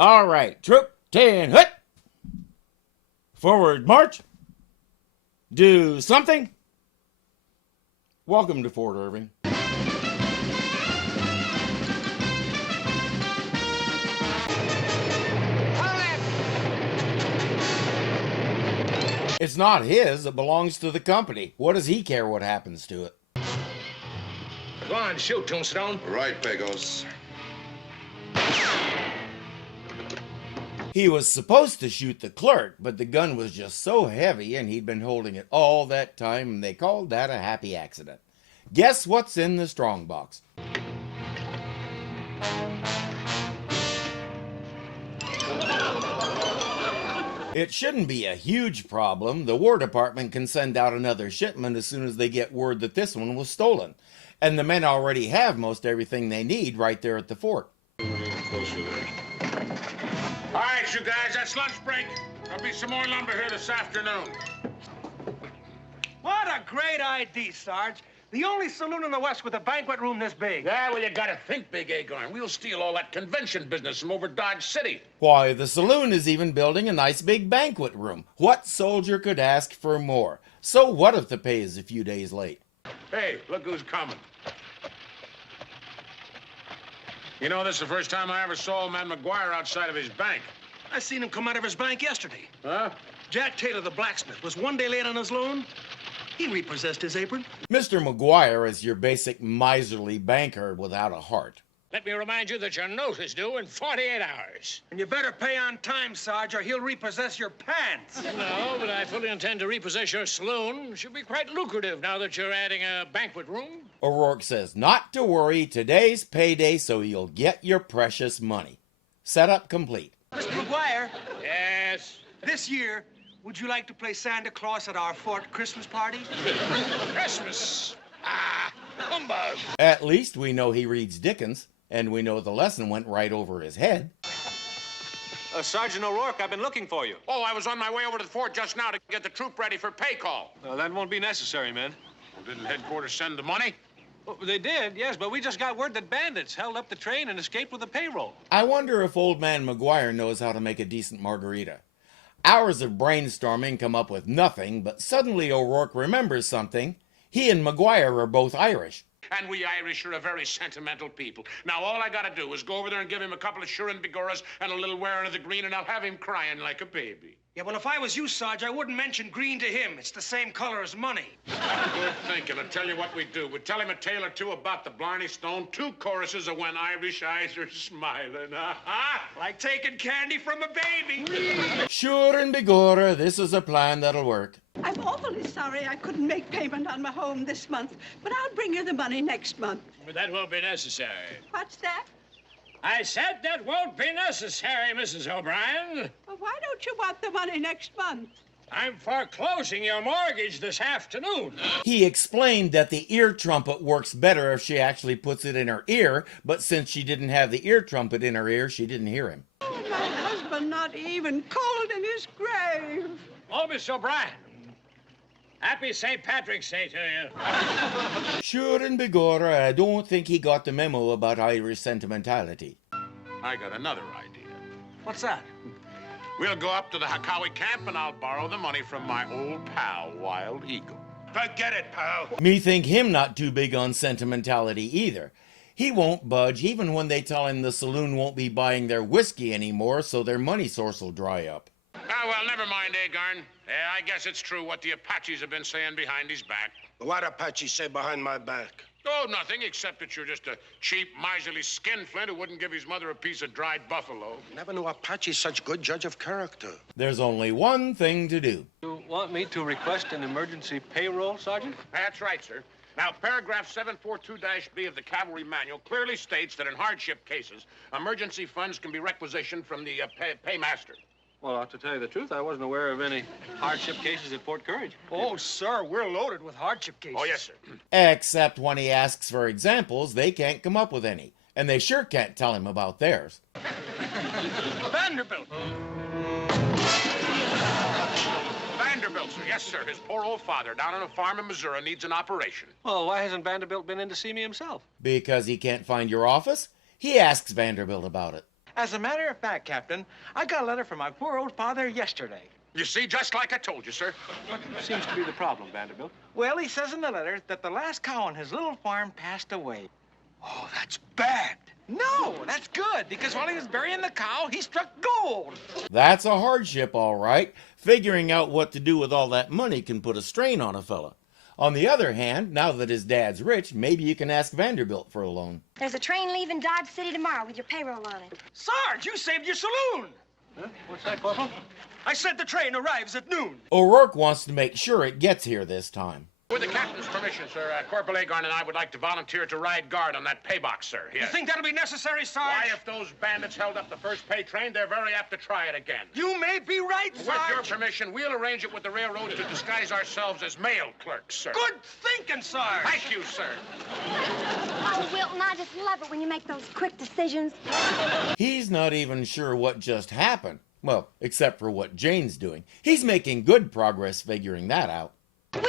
All right, troop 10, hut! Forward march. Do something. Welcome to Fort Irving. It's not his, it belongs to the company. What does he care what happens to it? Go on, shoot, Tombstone. Right, Pecos. He was supposed to shoot the clerk, but the gun was just so heavy and he'd been holding it all that time, and they called that a happy accident. Guess what's in the strong box? It shouldn't be a huge problem. The War Department can send out another shipment as soon as they get word that this one was stolen. And the men already have most everything they need right there at the fort. All right, you guys, that's lunch break. There'll be some more lumber here this afternoon. What a great idea, Sarge. The only saloon in the West with a banquet room this big. Yeah, well, you gotta think big, Agarn. We'll steal all that convention business from over Dodge City. Why, the saloon is even building a nice big banquet room. What soldier could ask for more? So what if the pay is a few days late? Hey, look who's coming. You know, this is the first time I ever saw old man McGuire outside of his bank. I seen him come out of his bank yesterday. Huh? Jack Taylor, the blacksmith, was one day late on his loan. He repossessed his apron. Mr. McGuire is your basic miserly banker without a heart. Let me remind you that your note is due in 48 hours. And you better pay on time, Sarge, or he'll repossess your pants. No, but I fully intend to repossess your saloon. Should be quite lucrative now that you're adding a banquet room. O'Rourke says not to worry, today's payday, so you'll get your precious money. Setup complete. Mr. McGuire, Yes. this year, would you like to play Santa Claus at our fort Christmas party? Christmas. Ah, humbug. At least we know he reads Dickens, and we know the lesson went right over his head. Sergeant O'Rourke, I've been looking for you. Oh, I was on my way over to the fort just now to get the troop ready for pay call. That won't be necessary, man. Well, didn't headquarters send the money? Well, they did, yes, but we just got word that bandits held up the train and escaped with the payroll. I wonder if old man McGuire knows how to make a decent margarita. Hours of brainstorming come up with nothing, but suddenly O'Rourke remembers something. He and McGuire are both Irish. And we Irish are a very sentimental people. Now, all I gotta do is go over there and give him a couple of Shurin Bigoras and a little wearing of the green, and I'll have him crying like a baby. Yeah, well, if I was you, Sarge, I wouldn't mention green to him. It's the same color as money. Good thinking. I'll tell you what we do. We tell him a tale or two about the Blarney Stone, 2 choruses of When Irish Eyes Are Smiling. Like taking candy from a baby. Sure and begorra, this is a plan that'll work. I'm awfully sorry I couldn't make payment on my home this month, but I'll bring you the money next month. But that won't be necessary. What's that? I said that won't be necessary, Mrs. O'Brien. Well, why don't you want the money next month? I'm foreclosing your mortgage this afternoon. He explained that the ear trumpet works better if she actually puts it in her ear, but since she didn't have the ear trumpet in her ear, she didn't hear him. Oh, my husband not even cold in his grave. Oh, Miss O'Brien. Happy St. Patrick's Day to you. Sure and begorra, I don't think he got the memo about Irish sentimentality. I got another idea. What's that? We'll go up to the Hakawi camp and I'll borrow the money from my old pal, Wild Eagle. Forget it, pal. Me think him not too big on sentimentality either. He won't budge even when they tell him the saloon won't be buying their whiskey anymore, so their money source will dry up. Ah, well, never mind, Agarn. Yeah, I guess it's true what the Apaches have been saying behind his back. What Apache say behind my back? Oh, nothing, except that you're just a cheap, miserly skinflint who wouldn't give his mother a piece of dried buffalo. Never knew Apache such good judge of character. There's only one thing to do. You want me to request an emergency payroll, Sergeant? That's right, sir. Now, paragraph 742-B of the Cavalry Manual clearly states that in hardship cases, emergency funds can be requisitioned from the paymaster. Well, to tell you the truth, I wasn't aware of any hardship cases at Fort Courage. Oh, sir, we're loaded with hardship cases. Oh, yes, sir. Except when he asks for examples, they can't come up with any. And they sure can't tell him about theirs. Vanderbilt. Vanderbilt, sir. Yes, sir. His poor old father down on a farm in Missouri needs an operation. Well, why hasn't Vanderbilt been in to see me himself? Because he can't find your office? He asks Vanderbilt about it. As a matter of fact, Captain, I got a letter from my poor old father yesterday. You see, just like I told you, sir. What seems to be the problem, Vanderbilt? Well, he says in the letter that the last cow on his little farm passed away. Oh, that's bad. No, that's good, because while he was burying the cow, he struck gold. That's a hardship, all right. Figuring out what to do with all that money can put a strain on a fella. On the other hand, now that his dad's rich, maybe you can ask Vanderbilt for a loan. There's a train leaving Dodge City tomorrow with your payroll on it. Sarge, you saved your saloon. Huh? What's that, Corporal? I said the train arrives at noon. O'Rourke wants to make sure it gets here this time. With the captain's permission, sir, Corporal Agarn and I would like to volunteer to ride guard on that pay box, sir. You Yes. think that'll be necessary, Sarge? Why, if those bandits held up the first pay train, they're very apt to try it again. You may be right, With Sarge. your permission, we'll arrange it with the railroad to disguise ourselves as mail clerks, sir. Good thinking, Sarge. Thank you, sir. Oh, Wilton, I just love it when you make those quick decisions. He's not even sure what just happened. Well, except for what Jane's doing. He's making good progress figuring that out. Wilton!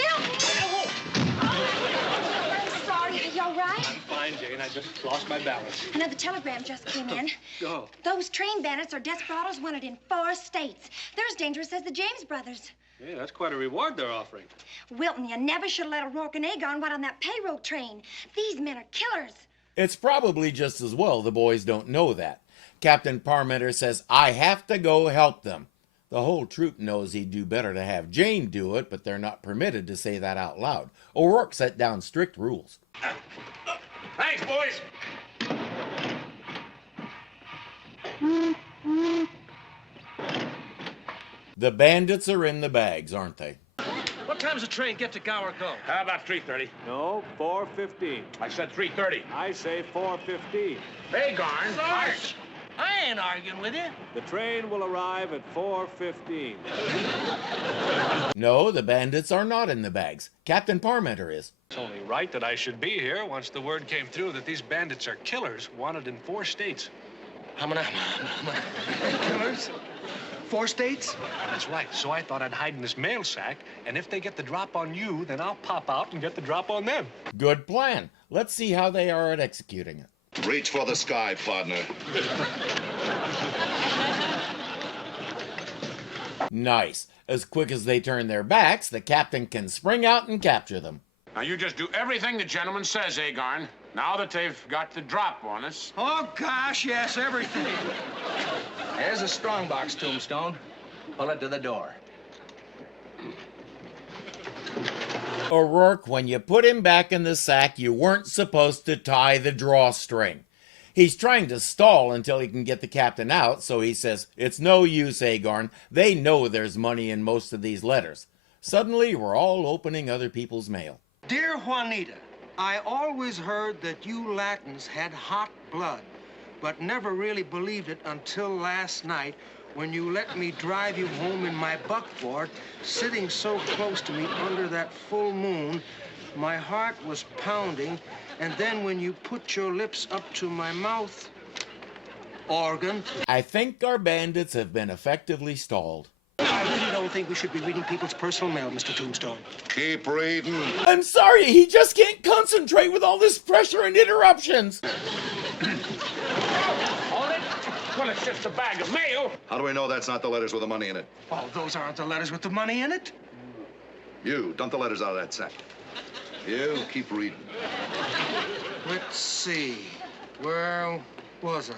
I'm sorry, are you all right? Fine, Jane. I just lost my balance. Another telegram just came in. Go. Those train bandits are desperados wanted in 4 states. They're as dangerous as the James brothers. Yeah, that's quite a reward they're offering. Wilton, you never should have let O'Rourke and Agon ride on that payroll train. These men are killers. It's probably just as well the boys don't know that. Captain Pardner says, I have to go help them. The whole troop knows he'd do better to have Jane do it, but they're not permitted to say that out loud. O'Rourke set down strict rules. Thanks, boys. The bandits are in the bags, aren't they? What time does the train get to Gower Cove? How about 3:30? No, 4:15. I said 3:30. I say 4:15. Agarn. Sarge, I ain't arguing with you. The train will arrive at 4:15. No, the bandits are not in the bags. Captain Pardner is. It's only right that I should be here once the word came through that these bandits are killers wanted in 4 states. Killers? 4 states? That's right. So I thought I'd hide in this mail sack, and if they get the drop on you, then I'll pop out and get the drop on them. Good plan. Let's see how they are at executing it. Reach for the sky, partner. Nice. As quick as they turn their backs, the captain can spring out and capture them. Now, you just do everything the gentleman says, Agarn. Now that they've got the drop on us. Oh, gosh, yes, everything. There's a strongbox tombstone. Pull it to the door. O'Rourke, when you put him back in the sack, you weren't supposed to tie the drawstring. He's trying to stall until he can get the captain out, so he says, it's no use, Agarn. They know there's money in most of these letters. Suddenly, we're all opening other people's mail. Dear Juanita, I always heard that you Latins had hot blood, but never really believed it until last night when you let me drive you home in my buckboard, sitting so close to me under that full moon. My heart was pounding, and then when you put your lips up to my mouth, organ. I think our bandits have been effectively stalled. I really don't think we should be reading people's personal mail, Mr. Tombstone. Keep reading. I'm sorry, he just can't concentrate with all this pressure and interruptions. Hold it. Well, it's just a bag of mail. How do we know that's not the letters with the money in it? Oh, those aren't the letters with the money in it? You, dump the letters out of that sack. You, keep reading. Let's see. Where was I?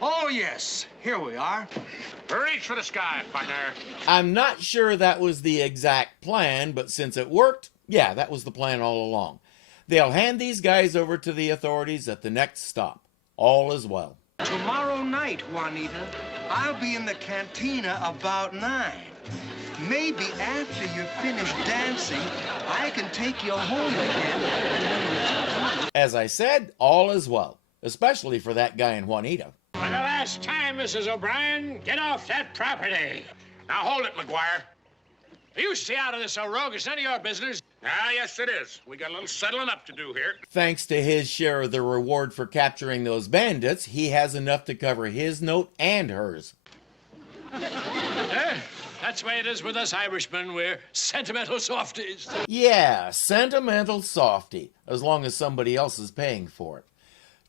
Oh, yes. Here we are. Reach for the sky, partner. I'm not sure that was the exact plan, but since it worked, yeah, that was the plan all along. They'll hand these guys over to the authorities at the next stop. All is well. Tomorrow night, Juanita, I'll be in the cantina about 9. Maybe after you're finished dancing, I can take you home again. As I said, all is well, especially for that guy and Juanita. For the last time, Mrs. O'Brien, get off that property. Now, hold it, McGuire. You stay out of this, O'Rourke. It's none of your business. Ah, yes, it is. We got a little settling up to do here. Thanks to his share of the reward for capturing those bandits, he has enough to cover his note and hers. That's the way it is with us Irishmen. We're sentimental softies. Yeah, sentimental softy, as long as somebody else is paying for it.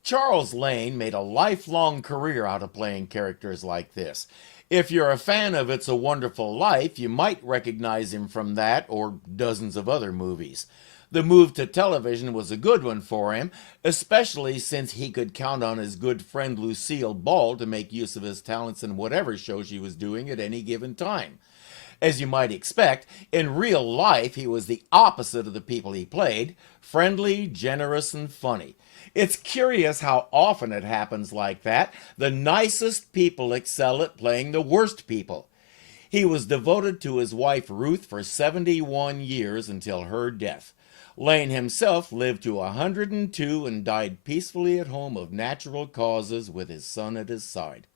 Charles Lane made a lifelong career out of playing characters like this. If you're a fan of It's a Wonderful Life, you might recognize him from that or dozens of other movies. The move to television was a good one for him, especially since he could count on his good friend Lucille Ball to make use of his talents in whatever show she was doing at any given time. As you might expect, in real life he was the opposite of the people he played, friendly, generous, and funny. It's curious how often it happens like that. The nicest people excel at playing the worst people. He was devoted to his wife Ruth for 71 years until her death. Lane himself lived to 102 and died peacefully at home of natural causes with his son at his side.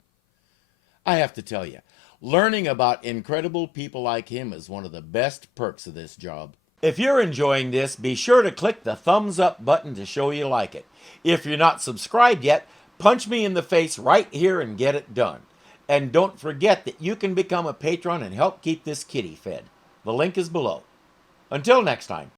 I have to tell you, learning about incredible people like him is one of the best perks of this job. If you're enjoying this, be sure to click the thumbs up button to show you like it. If you're not subscribed yet, punch me in the face right here and get it done. And don't forget that you can become a patron and help keep this kitty fed. The link is below. Until next time.